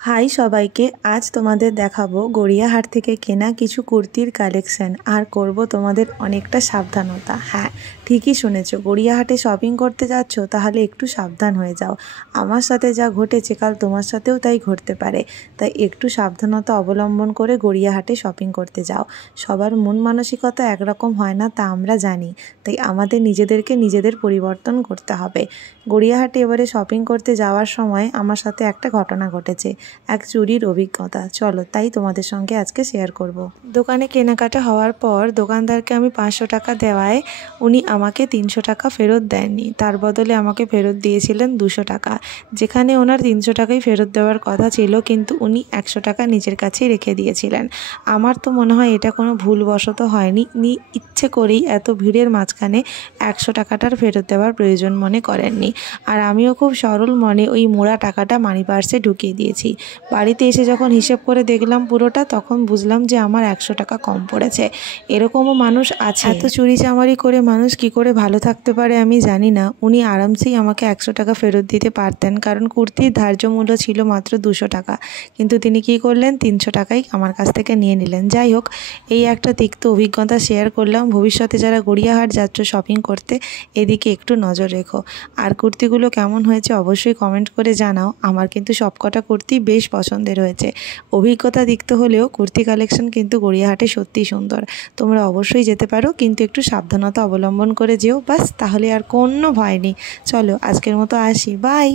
High সবাইকে, আজ তোমাদের দেখাবো গড়িয়াহাট থেকে কেনা কিছু কুর্তির কালেকশন। আর করব তোমাদের অনেকটা সাবধানতা। হ্যাঁ, ঠিকই শুনেছো, গড়িয়াহাটে শপিং করতে যাচ্ছ তাহলে একটু সাবধান হয়ে যাও। আমার সাথে যা ঘটেছে কাল তোমার সাথেও তাই ঘটতে পারে, তাই একটু সাবধানতা অবলম্বন করে গড়িয়াহাটে শপিং করতে যাও। সবার মন মানসিকতা একরকম হয় না, তা আমরা জানি, তাই আমাদের নিজেদের পরিবর্তন করতে হবে। গড়িয়াহাটে এবারে শপিং করতে যাওয়ার সময় আমার সাথে একটা ঘটনা ঘটেছে, এক চুরির অভিজ্ঞতা। চলো তাই তোমাদের সঙ্গে আজকে শেয়ার করব। দোকানে কেনাকাটা হওয়ার পর দোকানদারকে আমি 500 টাকা দেওয়ায় উনি আমাকে 300 টাকা ফেরত দেননি, তার বদলে আমাকে ফেরত দিয়েছিলেন 200 টাকা। যেখানে ওনার 300 টাকাই ফেরত দেওয়ার কথা ছিল, কিন্তু উনি 100 টাকা নিজের কাছেই রেখে দিয়েছিলেন। আমার তো মনে হয় এটা কোনো ভুলবশত হয়নি, উনি ইচ্ছে করেই এত ভিড়ের মাঝখানে 100 টাকাটার ফেরত দেওয়ার প্রয়োজন মনে করেননি। আর আমিও খুব সরল মনে ওই মোড়া টাকাটা মানি পার্সে ঢুকিয়ে দিয়েছি। বাড়িতে এসে যখন হিসেব করে দেখলাম পুরোটা, তখন বুঝলাম যে আমার 100 টাকা কম পড়েছে। এরকমও মানুষ আছে। এত চুরি চামারি করে মানুষ কি করে ভালো থাকতে পারে আমি জানি না। উনি আরামসেই আমাকে 100 টাকা ফেরত দিতে পারতেন, কারণ কুর্তির ধার্য মূল্য ছিল মাত্র 200 টাকা, কিন্তু তিনি কি করলেন, 300 টাকাই আমার কাছ থেকে নিয়ে নিলেন। যাই হোক, এই একটা তিক্ত অভিজ্ঞতা শেয়ার করলাম। ভবিষ্যতে যারা গড়িয়াহাট যাচ্ছ শপিং করতে, এদিকে একটু নজর রেখো। আর কুর্তিগুলো কেমন হয়েছে অবশ্যই কমেন্ট করে জানাও। আমার কিন্তু সবকটা কুর্তি বেশ পছন্দের হয়েছে। অভিজ্ঞতা তিক্ত হলেও কুর্তি কালেকশন কিন্তু গড়িয়াহাটে সত্যিই সুন্দর। তোমরা অবশ্যই যেতে পারো, কিন্তু একটু সাবধানতা অবলম্বন করে যেও, বাস, তাহলে আর কোনো ভয় নেই। চলো আজকের মতো আসি, বাই।